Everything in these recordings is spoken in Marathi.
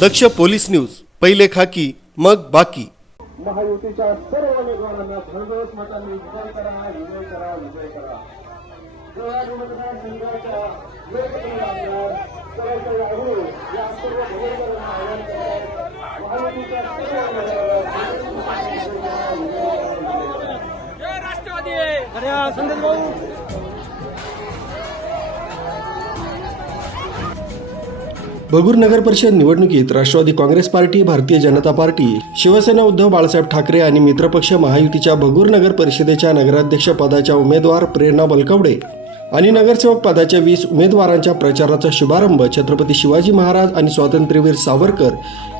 दक्ष पोलीस न्यूज पहिले खाकी मग बाकी. महायुतीच्या सर्व उमेदवारांना घरघोस मतांनी विजय करा विजय करा विजय करा. या सर्व आवाहन महायुतीच्या सर्व उमेदवारांना जय राष्ट्रवादी. अरे संदेश भाऊ. भगूर नगर परिषद निवडणुकीत Rashtrawadi Congress party Bharatiya Janata party Shivsena Uddhav Balasaheb Thackeray आणि मित्रपक्ष महायुतीच्या भगूर नगर परिषदेच्या नगराध्यक्ष पदाच्या उमेदवार प्रेरणा बलकवडे आणि नगरसेवक पदाच्या वीस उमेदवारांच्या प्रचाराचा शुभारंभ छत्रपती शिवाजी महाराज आणि स्वातंत्र्यवीर सावरकर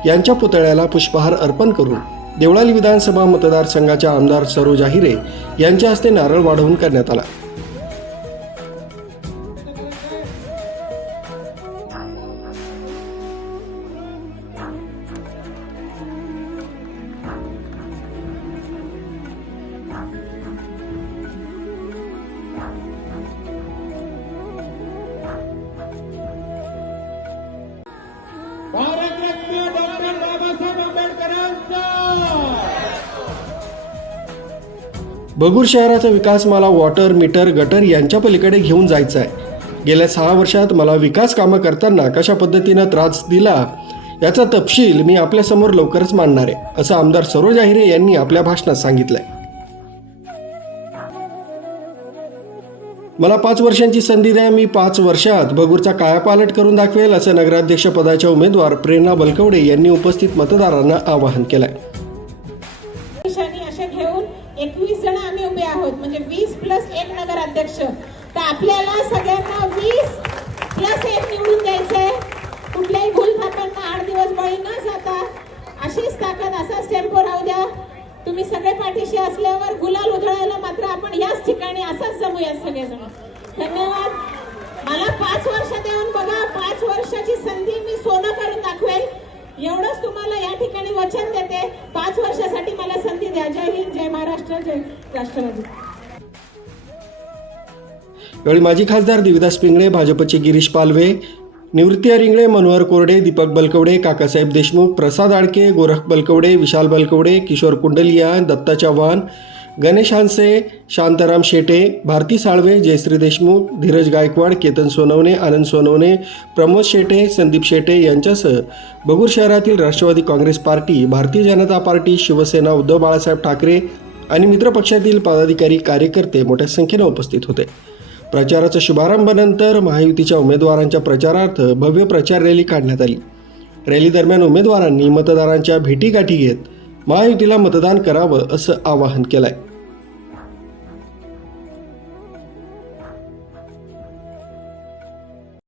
यांच्या पुतळ्याला पुष्पहार अर्पण करून देवळाली विधानसभा मतदारसंघाच्या आमदार सरोज आहिरे यांच्या हस्ते नारळ वाढवून करण्यात आला. भगूर शहराचा विकास मला वॉटर मीटर गटर यांच्या पलीकडे घेऊन जायचा आहे गेल्या सहा वर्षात मला विकास कामं करताना कशा पद्धतीनं त्रास दिला याचा तपशील मी आपल्यासमोर लवकरच मांडणार आहे असं आमदार सरोज आहिरे यांनी आपल्या भाषणात सांगितलंय. मला पाच वर्षांची संधी द्या मी पाच वर्षात भगूरचा कायापालट करून दाखवेल असं नगराध्यक्ष पदाच्या उमेदवार प्रेरणा बलकवडे यांनी उपस्थित मतदारांना आवाहन केलं आहे प्लस एक नगराध्यक्ष तर आपल्याला सगळ्यांना वीस प्लस एक निवडून द्यायचंय. कुठल्याही भूलथापांना आठ दिवस बळी न जाता अशीच ताकद असाच टेम्पो राहू द्या. तुम्ही सगळे पाठीशी असल्यावर गुलाल उधळायला मात्र आपण याच ठिकाणी असाच जमूया सगळेजण. धन्यवाद. मला पाच वर्ष देऊन बघा पाच वर्षाची संधी मी सोनं करून दाखवेल. एवढंच तुम्हाला या ठिकाणी वचन देते. पाच वर्षासाठी मला संधी द्या. जय हिंद जय महाराष्ट्र जय राष्ट्रवादी. यावेळी माजी खासदार देविदास पिंगळे भाजपचे गिरीश पालवे निवृत्ती रिंगळे मनोहर कोरडे दीपक बलकवडे काकासाहेब देशमुख प्रसाद आडके गोरख बलकवडे विशाल बलकवडे किशोर कुंडलिया दत्ता चव्हाण गणेश हानसे शांताराम शेटे भारती साळवे जयश्री देशमुख धीरज गायकवाड केतन सोनवणे आनंद सोनवणे प्रमोद शेटे संदीप शेटे यांच्यासह बगूर शहरातील Rashtrawadi Congress party Bharatiya Janata party Shivsena Uddhav Balasaheb Thackeray आणि मित्रपक्षातील पदाधिकारी कार्यकर्ते मोठ्या संख्येने उपस्थित होते. प्रचाराच्या शुभारंभानंतर महायुतीच्या उमेदवारांच्या प्रचारार्थ भव्य प्रचार रॅली काढण्यात आली. रॅली दरम्यान उमेदवारांनी मतदारांच्या भेटीगाठी घेत महायुतीला मतदान करावं असं आवाहन केलं आहे